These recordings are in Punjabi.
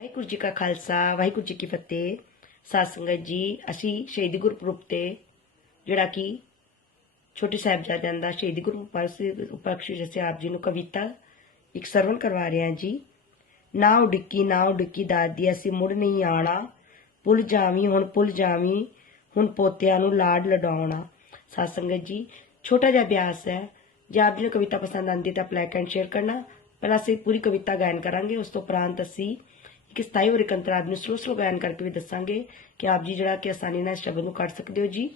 ਵਾਹਿਗੁਰੂ ਜੀ ਕਾ ਖਾਲਸਾ, ਵਾਹਿਗੁਰੂ ਜੀ ਕੀ ਫਤਿਹ। ਸਾਧ ਸੰਗਤ ਜੀ, ਅਸੀਂ ਸ਼ਹੀਦੀ ਗੁਰਪੁਰਬ ਤੇ, ਜਿਹੜਾ ਕਿ ਛੋਟੇ ਸਾਹਿਬਜ਼ਾਦਿਆਂ ਦਾ ਸ਼ਹੀਦੀ ਗੁਰਪੁਰਬ ਉਪਲਕਸ਼ ਵਿੱਚ ਆਪ ਜੀ ਨੂੰ ਕਵਿਤਾ ਇੱਕ ਸਰਵਣ ਕਰਵਾ ਰਹੇ ਹਾਂ ਜੀ। ਨਾ ਉਡਿੱਕੀ ਨਾ ਉਡਿੱਕੀ ਦਾਦੀ, ਅਸੀਂ ਮੁੜ ਨਹੀਂ ਆਣਾ ਭੁੱਲ ਜਾਵੀਂ, ਹੁਣ ਭੁੱਲ ਜਾਵੀਂ, ਹੁਣ ਪੋਤਿਆਂ ਨੂੰ ਲਾੜ ਲਡਾਉਣਾ। ਸਾਧ ਸੰਗਤ ਜੀ, ਛੋਟਾ ਜਿਹਾ ਅਭਿਆਸ ਹੈ। ਜੇ ਆਪ ਜੀ ਨੂੰ ਕਵਿਤਾ ਪਸੰਦ ਆਉਂਦੀ ਹੈ ਤਾਂ ਲਾਈਕ ਐਂਡ ਸ਼ੇਅਰ ਕਰਨਾ। ਪਹਿਲਾਂ ਅਸੀਂ ਪੂਰੀ ਕਵਿਤਾ ਗਾਇਨ ਕਰਾਂਗੇ, ਉਸ ਤੋਂ ਉਪਰੰਤ ਅਸੀਂ ਇੱਕ ਸਥਾਈ ਔਰ ਇਕੰਤਰ ਆਪ ਨੂੰ ਸਲੋ ਸਲੋ ਗਾਇਨ ਕਰਕੇ ਵੀ ਦੱਸਾਂਗੇ ਕਿ ਆਪ ਜੀ ਜਿਹੜਾ ਕਿ ਆਸਾਨੀ ਨਾਲ ਇਸ ਸ਼ਬਦ ਨੂੰ ਕੱਢ ਸਕਦੇ ਹੋ ਜੀ।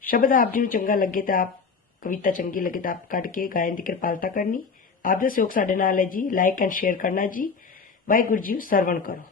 ਸ਼ਬਦ ਆਪ ਜੀ ਨੂੰ ਚੰਗਾ ਲੱਗੇ ਤਾਂ ਆਪ ਕਵਿਤਾ ਚੰਗੀ ਲੱਗੇ ਤਾਂ ਆਪ ਕੱਢ ਕੇ ਗਾਇਨ ਦੀ ਕਿਰਪਾਲਤਾ ਕਰਨੀ। ਆਪ ਦਾ ਸਹਿਯੋਗ ਸਾਡੇ ਨਾਲ ਹੈ ਜੀ। ਲਾਈਕ ਐਂਡ ਸ਼ੇਅਰ ਕਰਨਾ ਜੀ। ਵਾਹਿਗੁਰੂ ਜੀ ਸਰਵਣ ਕਰੋ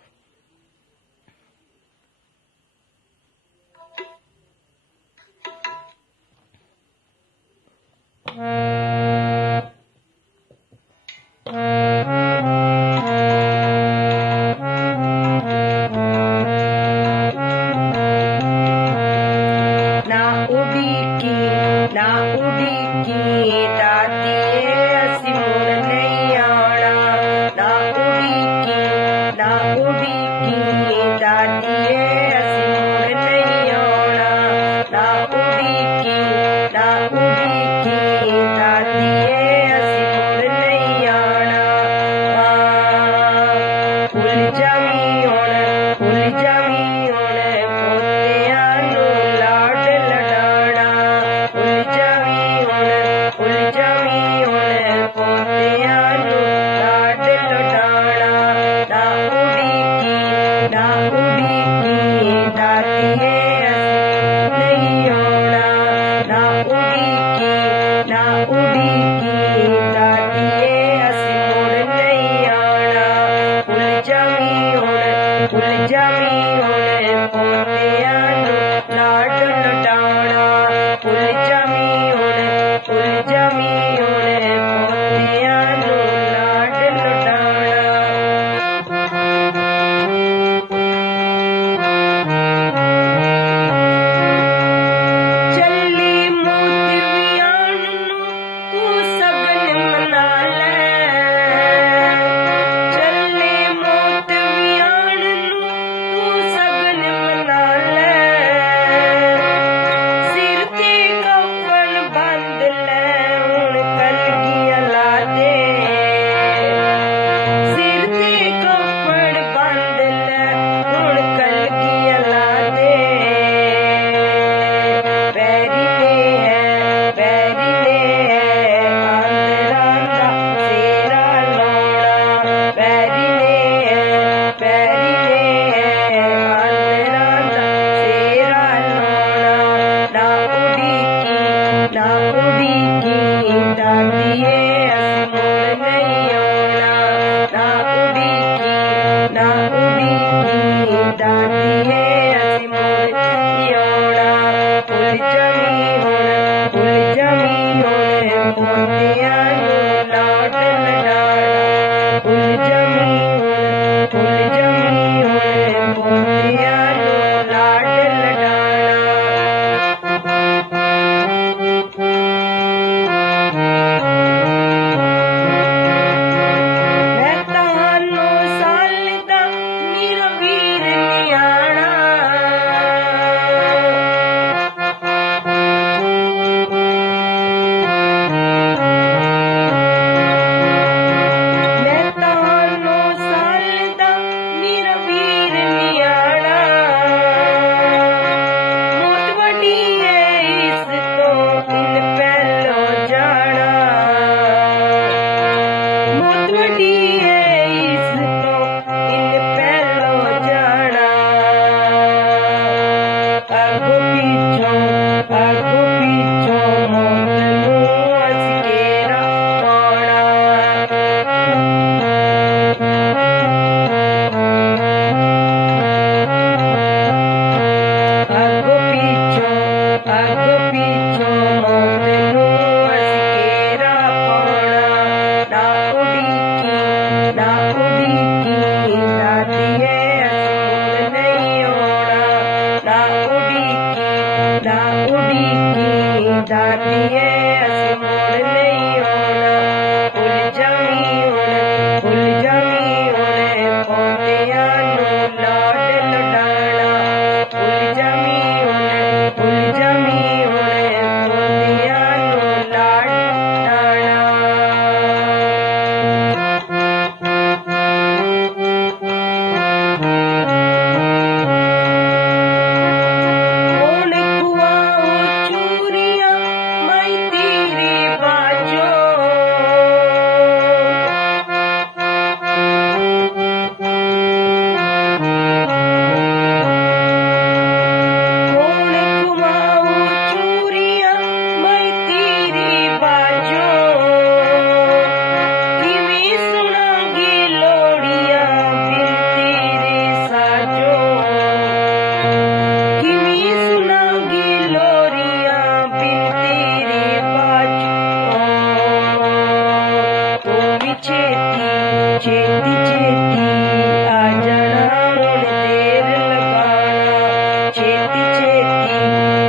दाऊदी की दादी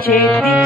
take me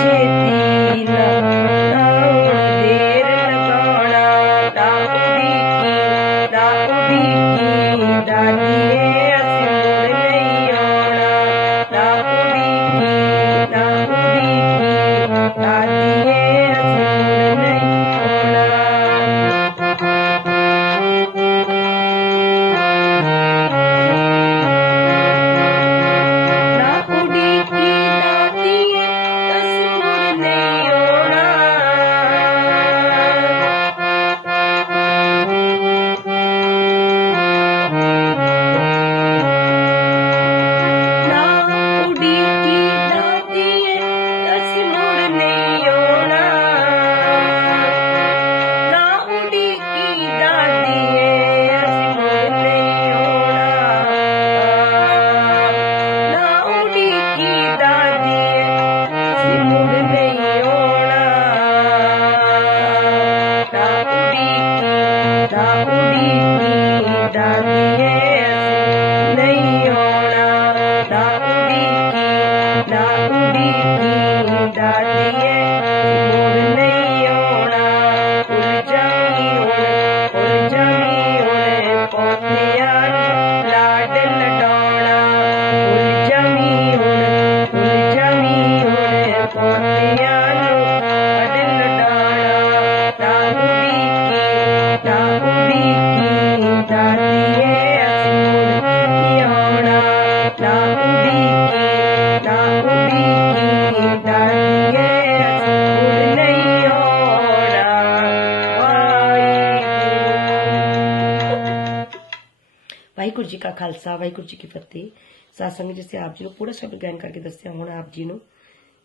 ਖਾਲਸਾ, ਵਾਹਿਗੁਰੂ ਜੀ ਕੀ ਫਤਿਹ। ਸਾਸੰਗ ਜਿਸੇ ਆਪ ਜੀ ਨੂੰ ਪੂਰਾ ਸ਼ਬਦ ਗਿਆਨ ਕਰਕੇ ਦੱਸਿਆ, ਹੁਣ ਆਪ ਜੀ ਨੂੰ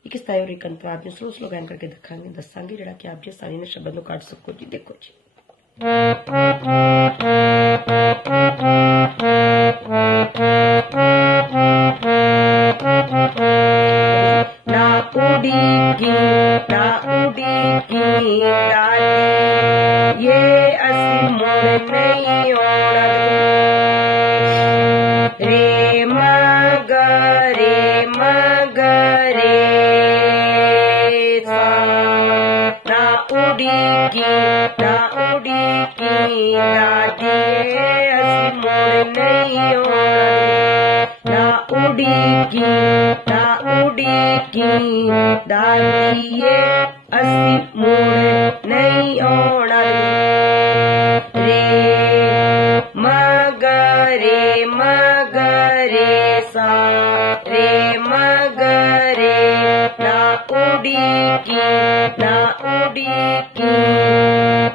ਇੱਕ ਸਤਾਈ ਔਰ ਕੰਤਰ ਆਪ ਜੀ ਸਲੋ ਸਲੋ ਕਰਕੇ ਦਿਖਾਂਗੇ, ਦੱਸਾਂਗੇ ਜਿਹੜਾ ਕਿ ਆਪ ਜੀ ਆਸਾਨੀ ਨਾਲ ਸ਼ਬਦ ਨੂੰ ਕੱਢ ਸਕੋ ਜੀ, ਦੇਖੋ ਜੀ। ਨਾ ਉਡੀਕੀ ਨਾ ਉਡੀਕੀ ਦਾਦੀ ਇਹ ਅਸੀਂ ਮੁੜ ਨਹੀਂ ਉਡੀਕੀ ਨਾ ਉਡੀਕੀ ਦਾਦੀਏ ਅਸੀਂ ਮੁੜ ਨਹੀਂ ਆਉਣਾ। ਰੇ ਮਗਰੇ ਮਗਰੇ ਸਾ ਰੇ ਮਗਰੇ ਨਾ ਉਡੀਕੀ ਨਾ ਉਡੀਕੀ।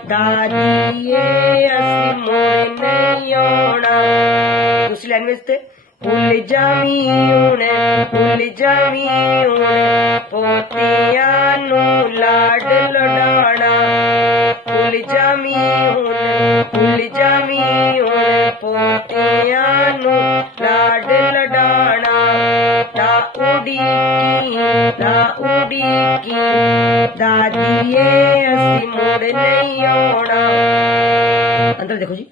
ਦਾਦੀਏ ਅਸੀਂ ਮੁੜ ਨਹੀਂ ਆਉਣਾ। ਦੂਸਰੀ ਲੈਂਗੁਏਜ ਤੇ ਭੁੱਲ ਜਾਵੀਂ ਹੁਣ, ਭੁੱਲ ਜਾਵੀਂ ਹੁਣ। ਪੋਤਿਆਂ ਨੂੰ ਲਾਡ ਲਡਾਣਾ ਭੁੱਲ ਜਾਵੀਂ ਹੁਣ, ਭੁੱਲ ਜਾਵੀਂ ਹੁਣ। ਪੋਤਿਆਂ ਨੂੰ ਲਾਡ ਲਡਾਣਾ ਨਾ ਉਡੀਕੀ ਨਾ ਉਡੀਕੀ। ਦਾਦੀਏ, ਅਸੀਂ ਮੁੜ ਨਹੀਂ ਆਉਣਾ। ਅੰਦਰ ਦੇਖੋ ਜੀ।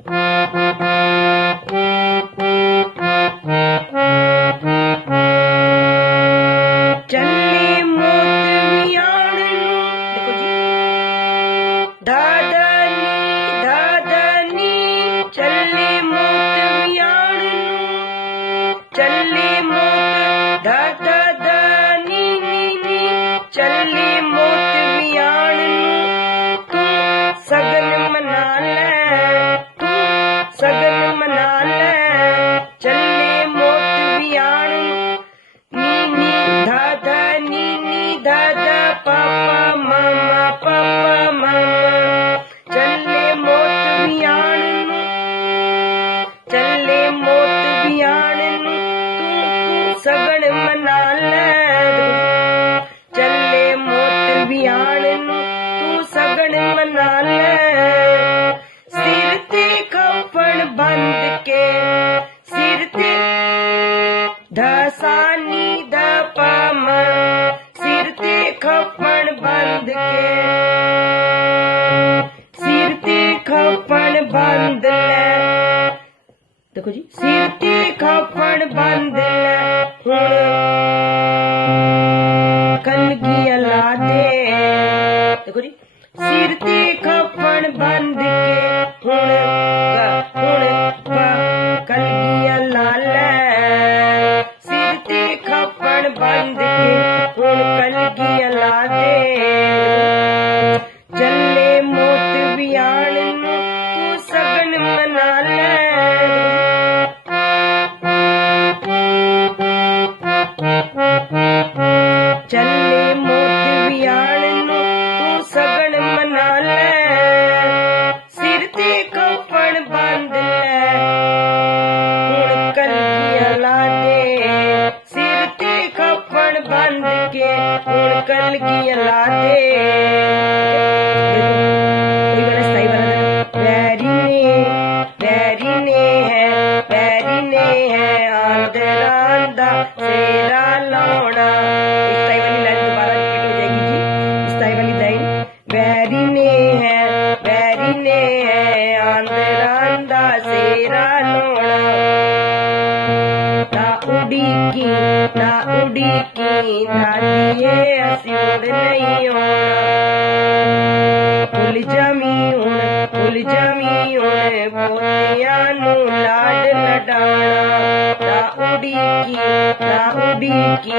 ਪੋਤਿਆਂ ਨੂੰ ਲਾਡ ਲਡਾਣਾ ਨਾ ਉਡੀਕੀ ਨਾ ਉਡੀਕੀ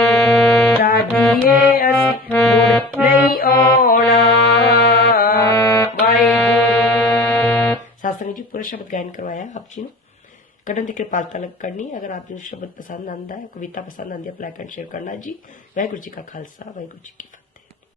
ਦਾਦੀਏ ਅਸੀਂ ਮੁੜ ਨਹੀਂ ਆਉਣਾ ਵਾਹਿਗੁਰੂ ਸਾਸੰਗ ਜੀ, ਪੂਰਾ ਸ਼ਬਦ ਗਾਇਨ ਕਰਵਾਇਆ ਆਪ ਜੀ ਨੂੰ। ਕੱਢਣ ਦੀ ਕਿਰਪਾਲਤਾ ਲੱਗ ਕਰਨੀ ਅਗਰ ਆਪ ਨੂੰ ਸ਼ਬਦ ਪਸੰਦ ਆਂਦਾ ਹੈ, ਕਵਿਤਾ ਪਸੰਦ ਆਂਦੀ ਹੈ ਲਾਈਕ ਐਂਡ ਸ਼ੇਅਰ ਕਰਨਾ ਜੀ। ਵਾਹਿਗੁਰੂ ਜੀ ਕਾ ਖਾਲਸਾ, ਵਾਹਿਗੁਰੂ ਜੀ ਕੀ